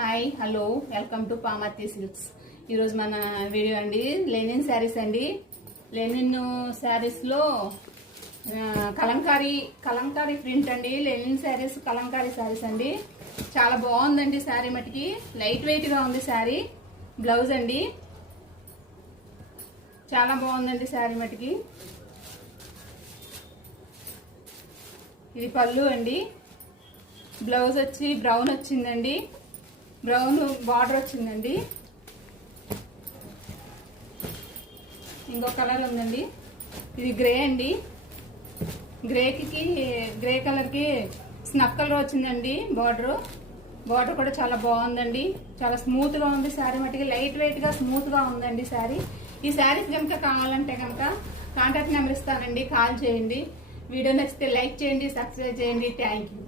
Hi hello welcome to Pamarthi silks. ఈరోజు మన video అండి లెనిన్ శారీస్ అండి. లెనిన్ శారీస్లో కలంకారీ ప్రింట్ అండి. లెనిన్ శారీస్ కలంకారీ శారీస్ అండి. చాలా బాగుందండి శారీ మటుకి. లైట్ వెయిట్గా ఉంది శారీ. బ్లౌజ్ అండి చాలా బాగుందండి శారీ మటుకి. ఇది పళ్ళు అండి. బ్లౌజ్ వచ్చి బ్రౌన్ వచ్చిందండి. బ్రౌన్ బార్డర్ వచ్చిందండి. ఇంకో కలర్ ఉందండి. ఇది గ్రే అండి. గ్రే కలర్కి స్నఫ్ కలర్ వచ్చిందండి. బార్డర్ కూడా చాలా బాగుందండి. చాలా స్మూత్గా ఉంది శారీ మటుకి. లైట్ వెయిట్గా స్మూత్గా ఉందండి శారీ. ఈ శారీస్ కనుక కావాలంటే కనుక కాంటాక్ట్ నెంబర్ ఇస్తానండి, కాల్ చేయండి. వీడియో నచ్చితే లైక్ చేయండి, సబ్స్క్రైబ్ చేయండి. Thank you.